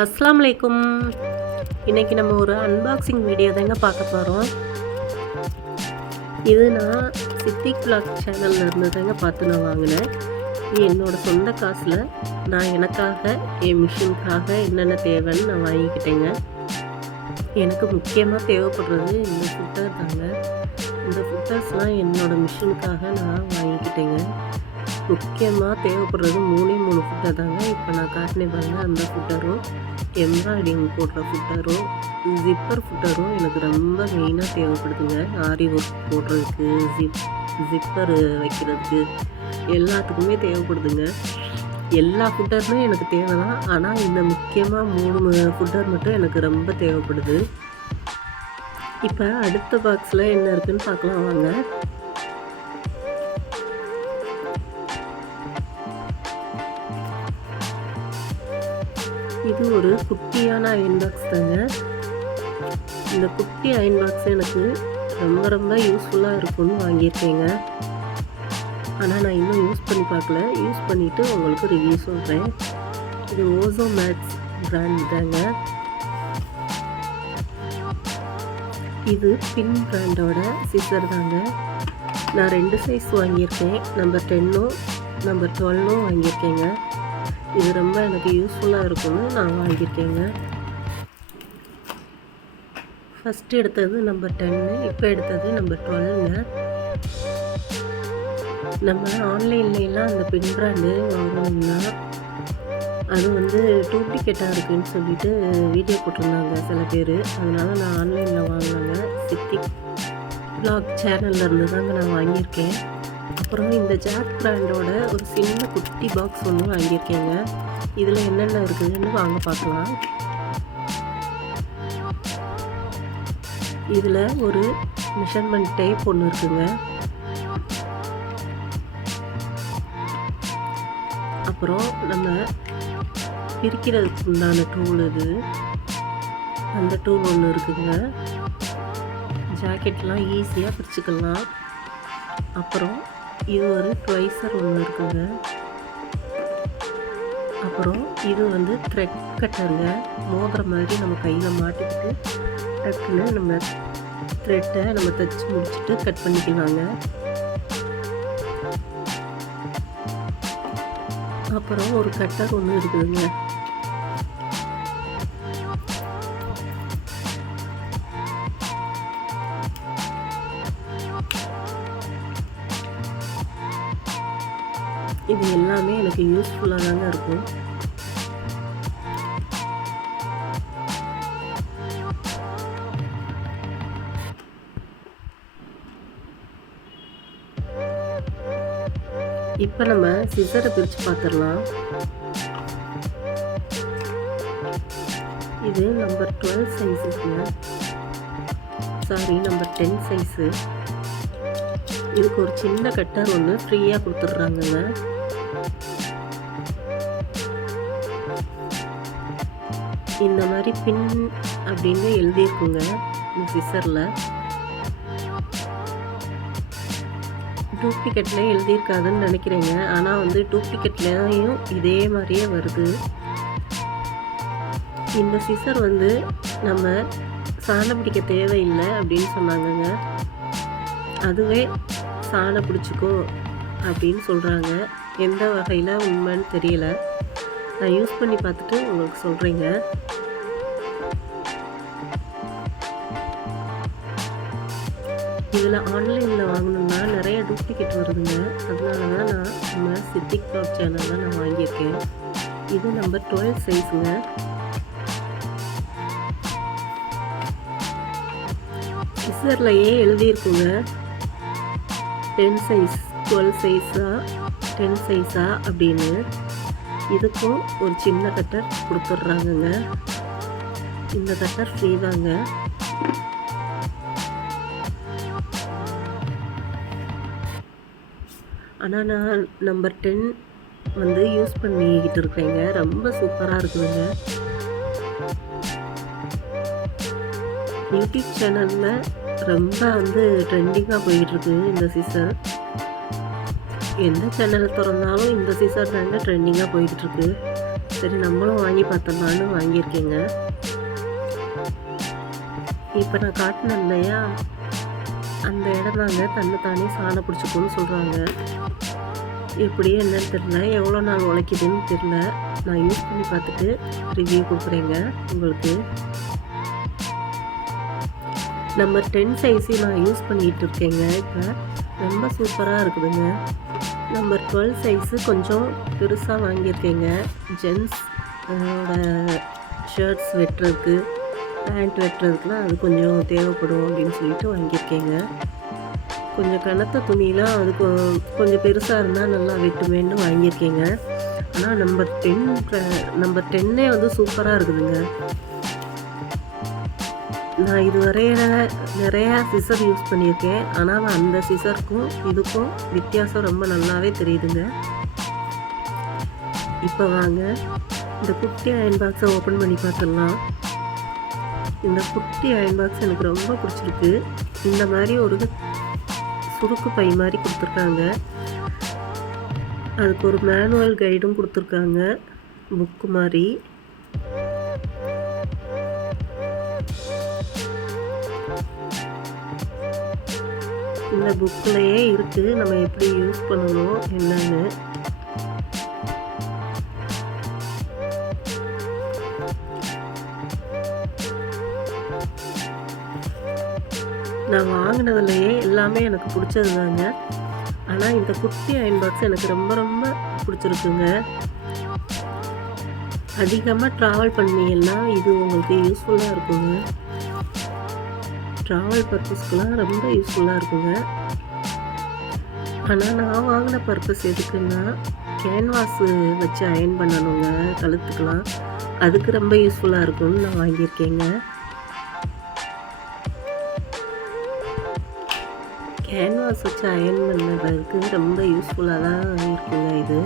அஸ்ஸலாமு அலைக்கும். இன்றைக்கி நம்ம ஒரு அன்பாக்சிங் வீடியோ தாங்க பார்க்க போகிறோம். இது நான் சித்திக் விலாக் சேனலில் இருந்து தாங்க பார்த்து நான் வாங்கினேன். இது என்னோடய சொந்த காசில் நான் எனக்காக என் மிஷினுக்காக என்னென்ன தேவைன்னு நான் வாங்கிக்கிட்டேங்க. எனக்கு முக்கியமாக தேவைப்படுறது இந்த ஃபுட்டர் தாங்க. இந்த ஃபுட்டர்ஸ்லாம் என்னோடய மிஷினுக்காக நான் வாங்கிக்கிட்டேங்க. முக்கியமாக தேவைப்படுறது 3 ஃபுட்டர் தாங்க. இப்போ நான் காட்டினே பாருங்க, அந்த ஃபுட்டரும் எம்ப்ராய்டிங் போடுற ஃபுட்டரும் ஜிப்பர் ஃபுட்டரும் எனக்கு ரொம்ப மெயினாக தேவைப்படுதுங்க. ஆரி ஒர்க் போடுறதுக்கு ஜிப்பர் வைக்கிறதுக்கு எல்லாத்துக்குமே தேவைப்படுதுங்க. எல்லா ஃபுட்டருமே எனக்கு தேவை தான். ஆனால் இந்த முக்கியமாக 3 ஃபுட்டர் மட்டும் எனக்கு ரொம்ப தேவைப்படுது. இப்போ அடுத்த பாக்ஸில் என்ன இருக்குதுன்னு பார்க்கலாம் வாங்க. இது ஒரு குட்டியான அயன் பாக்ஸ் தாங்க. இந்த குட்டி அயன் பாக்ஸ் எனக்கு ரொம்ப யூஸ்ஃபுல்லாக இருக்கும்னு வாங்கியிருக்கேங்க. ஆனால் நான் இன்னும் யூஸ் பண்ணி பார்க்கல. யூஸ் பண்ணிவிட்டு உங்களுக்கு ரிவ்யூ சொல்கிறேன். இது ஓசோ மேக்ஸ் பிராண்ட் தாங்க. இது பின் பிராண்டோட சிசர் தாங்க. நான் 2 சைஸ் வாங்கியிருக்கேன். நம்பர் 10ம் நம்பர் 12ம் வாங்கியிருக்கேங்க. இது ரொம்ப எனக்கு யூஸ்ஃபுல்லாக இருக்கும்னு நான் வாங்கியிருக்கேங்க. ஃபஸ்ட்டு எடுத்தது நம்பர் 10, இப்போ எடுத்தது நம்பர் 12ங்க. நம்ம ஆன்லைன்லாம் அந்த பின் பிராண்டு வாங்கணும்னா அது டூப்ளிகேட்டாக இருக்குதுன்னு சொல்லிட்டு வீடியோ போட்டிருந்தாங்க சில பேர். அதனால் நான் ஆன்லைனில் வாங்கினாங்க. சித்திக் விலாக் சேனலில் இருந்து தாங்க நான் வாங்கியிருக்கேன். அப்புறம் இந்த ஜாக் பிராண்டோட ஒரு சின்ன குட்டி பாக்ஸ் ஒன்று வாங்கியிருக்கேங்க. இதில் என்னென்ன இருக்குதுன்னு வாங்க பார்க்கலாம். இதில் ஒரு மெஷர்மெண்ட் டேப் ஒன்று இருக்குங்க. அப்புறம் நம்ம பிரிக்கிறதுக்கு உண்டான டூல் இது, அந்த டூல் ஒன்று இருக்குதுங்க. ஜாக்கெட்லாம் ஈஸியாக பிரிச்சுக்கலாம். அப்புறம் இது ஒரு ட்வைசர் ஒன்று இருக்குங்க. அப்புறம் இது த்ரெட் கட்டருங்க. மோதிர மாதிரி நம்ம கையில் மாட்டிக்கிட்டு டக்குன்னு நம்ம த்ரெட்டை நம்ம தைச்சி முடிச்சுட்டு கட் பண்ணிக்கலாங்க. அப்புறம் ஒரு கட்டர் ஒன்று இருக்குதுங்க. இது எல்லாமே எனக்கு யூஸ்ஃபுல்லாக தாங்க இருக்கும். இப்போ நம்ம சிசரை பிரித்து பார்த்துடலாம். இது நம்பர் 12 சைஸுங்க. Sorry, number 10 size. இதுக்கு ஒரு சின்ன கட்டர் ஒன்று ஃப்ரீயாக கொடுத்துட்றாங்கங்க. இந்த மாதிரி பின் அப்படின்னு எழுதியிருக்குங்க இந்த சிசரில். டூப்ளிகேட்லேயே எழுதியிருக்காதுன்னு நினைக்கிறேங்க. ஆனால் டூப்ளிகேட்லேயும் இதே மாதிரியே வருது. இந்த சிசர் நம்ம சாணம் பிடிக்க தேவையில்லை அப்படின்னு சொன்னாங்கங்க. அதுவே சாணம் பிடிச்சிக்கும் அப்படின்னு சொல்கிறாங்க. எந்த வகையில் உண்மைன்னு தெரியல. நான் யூஸ் பண்ணி பார்த்துட்டு உங்களுக்கு சொல்கிறேங்க. இதில் ஆன்லைனில் வாங்கணும்னா நிறைய டூப்ளிகேட் வருதுங்க. அதனால தான் நான் நம்ம சித்திக் விலாக் சேனலில் நான் வாங்கியிருக்கேன். இது நம்பர் 12 சைஸுங்க. சிசர்லையே எழுதியிருக்குங்க 10 சைஸ், 12 சைஸா, 10 சைஸா அப்படின்னு. இதுக்கும் ஒரு சின்ன கட்டர் கொடுத்துட்றாங்கங்க. இந்த கட்டர் ஃப்ரீ தாங்க. ஆனால் நான் நம்பர் 10 யூஸ் பண்ணிக்கிட்டு இருக்கேங்க. ரொம்ப சூப்பராக இருக்குதுங்க. யூடியூப் சேனலில் ரொம்ப ட்ரெண்டிங்காக போயிட்டுருக்கு இந்த சிசர். எந்த சேனல் திறந்தாலும் இந்த சிசர் தாங்க ட்ரெண்டிங்காக போய்கிட்டுருக்கு. சரி நம்மளும் வாங்கி பார்த்தோம்னான்னு வாங்கியிருக்கேங்க. இப்போ நான் காட்டினேன் இல்லையா, அந்த இடம் தாங்க தன்னைத்தானே சாணம் பிடிச்சிக்கும்னு சொல்கிறாங்க. எப்படியே என்னன்னு தெரில, எவ்வளோ நாள் உழைக்குதுன்னு தெரில. நான் யூஸ் பண்ணி பார்த்துட்டு ரிவ்யூ கொடுக்குறேங்க உங்களுக்கு. நம்பர் 10 சைஸு நான் யூஸ் பண்ணிகிட்டு இருக்கேங்க. இப்போ ரொம்ப சூப்பராக இருக்குதுங்க. நம்பர் 12 சைஸு கொஞ்சம் பெருசாக வாங்கியிருக்கேங்க. ஜென்ஸ் ஷர்ட்ஸ் வெட்டுறதுக்கு, பேண்ட் வெட்டுறதுக்குலாம் அது கொஞ்சம் தேவைப்படும் அப்படின்னு சொல்லிட்டு வாங்கியிருக்கேங்க. கொஞ்சம் கனத்த துணிலாம் அது கொஞ்சம் பெருசாக இருந்தால் நல்லா வெட்டுமேன்னு வாங்கியிருக்கேங்க. ஆனால் நம்பர் 10 வந்து சூப்பராக இருக்குதுங்க. நான் இதுவரையில நிறையா சிசர் யூஸ் பண்ணியிருக்கேன். ஆனால் அந்த சிசருக்கும் இதுக்கும் வித்தியாசம் ரொம்ப நல்லாவே தெரியுதுங்க. இப்போ வாங்க இந்த குட்டி அயன் பாக்ஸை ஓப்பன் பண்ணி பார்த்துடலாம். இந்த குட்டி அயன் பாக்ஸ் எனக்கு ரொம்ப பிடிச்சிருக்கு. இந்த மாதிரி ஒரு சுருக்கு பை மாதிரி கொடுத்துருக்காங்க. அதுக்கு ஒரு மேனுவல் கைடும் கொடுத்துருக்காங்க, புக்கு மாதிரி. இந்த புக்லேயே இருக்குது நம்ம எப்படி யூஸ் பண்ணணும் என்னன்னு. நான் வாங்கினதுலையே எல்லாமே எனக்கு பிடிச்சது தாங்க. ஆனால் இந்த குட்டி அயன் பாக்ஸ் எனக்கு ரொம்ப ரொம்ப பிடிச்சிருக்குங்க. அதிகமாக ட்ராவல் பண்ணீங்கன்னா இது உங்களுக்கு யூஸ்ஃபுல்லாக இருக்குங்க. ட்ராவல் பர்பஸ்க்கெலாம் ரொம்ப யூஸ்ஃபுல்லாக இருக்குங்க. ஆனால் நான் வாங்கின பர்பஸ் எதுக்குன்னா, கேன்வாஸு வச்சு அயன் பண்ணணுங்க கழுத்துக்கெலாம். அதுக்கு ரொம்ப யூஸ்ஃபுல்லாக இருக்கும்னு நான் வாங்கியிருக்கேங்க. கேன்வாஸ் வச்சு அயன் பண்ணுறதுக்கு ரொம்ப யூஸ்ஃபுல்லாக தான் இருக்குங்க இது.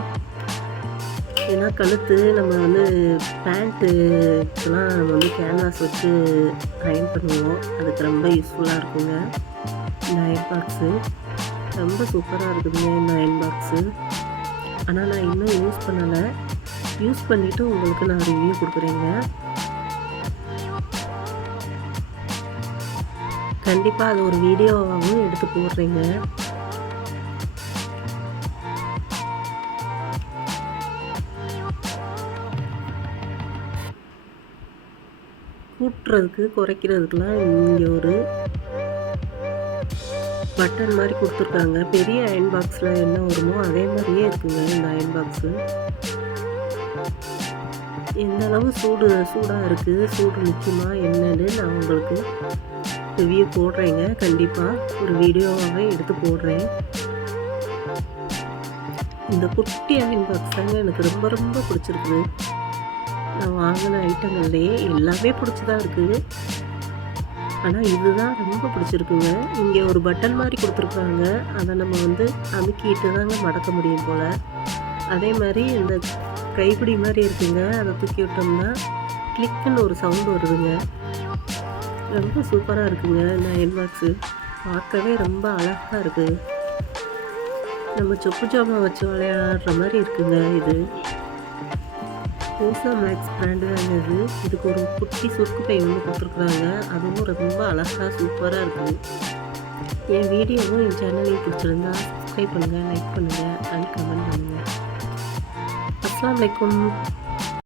ஏன்னா கழுத்து நம்ம வந்து பேண்ட்டுக்கெலாம் நம்ம வந்து கேன்வாஸ் வச்சு அயன் பண்ணுவோம். அதுக்கு ரொம்ப யூஸ்ஃபுல்லாக இருக்குங்க இந்த அயன் பாக்ஸு. ரொம்ப சூப்பராக இருக்குதுங்க இந்த அயன் பாக்ஸு. ஆனால் நான் இன்னும் யூஸ் பண்ணலை. யூஸ் பண்ணிவிட்டு உங்களுக்கு நான் ரிவ்யூ கொடுக்குறேங்க. கண்டிப்பாக அது ஒரு வீடியோவாகவும் எடுத்து போடுறேங்க. கூட்டுறதுக்கு குறைக்கிறதுக்கெலாம் இங்கே ஒரு பட்டன் மாதிரி கொடுத்துருக்காங்க. பெரிய அயன் பாக்ஸில் என்ன வருமோ அதே மாதிரியே இருக்குங்க இந்த அயன் பாக்ஸு. எந்த அளவு சூடாக இருக்குது, சூடு நிற்குமா என்னன்னு நான் உங்களுக்கு ரிவ்யூ போடுறேங்க. கண்டிப்பாக ஒரு வீடியோவாகவே எடுத்து போடுறேன். இந்த குட்டி அயன் பாக்ஸ் தாங்க எனக்கு ரொம்ப ரொம்ப பிடிச்சிருக்குது. நான் வாங்கின ஐட்டங்கள்லேயே எல்லாமே பிடிச்சதாக இருக்குது. ஆனால் இதுதான் ரொம்ப பிடிச்சிருக்குங்க. இங்கே ஒரு பட்டன் மாதிரி கொடுத்துருக்காங்க. அதை நம்ம வந்து அமுக்கிட்டு தாங்க மடக்க முடியும் போல். அதே மாதிரி இந்த கைப்பிடி மாதிரி இருக்குங்க. அதை தூக்கி விட்டோம்னா கிளிக்குன்னு ஒரு சவுண்டு வருதுங்க. ரொம்ப சூப்பராக இருக்குங்க இந்த அயன் பாக்ஸு. பார்க்கவே ரொம்ப அழகாக இருக்குது. நம்ம சொப்பு ஜாமான் வச்சு விளையாடுற மாதிரி இருக்குங்க இது. ஓசா மேக்ஸ் பிராண்டு தாங்க இது. இதுக்கு ஒரு குட்டி சுருக்கு பை ஒன்று கொடுத்துருக்குறாங்க. அதுவும் ரொம்ப அழகாக சூப்பராக இருக்குது. என் வீடியோவும் என் சேனலையும் பிடிச்சிருந்தா சப்ஸ்கிரைப் பண்ணுங்கள், லைக் பண்ணுங்கள் அண்ட் கமெண்ட் பண்ணுங்கள். அஸ்ஸலாமு அலைக்கும்.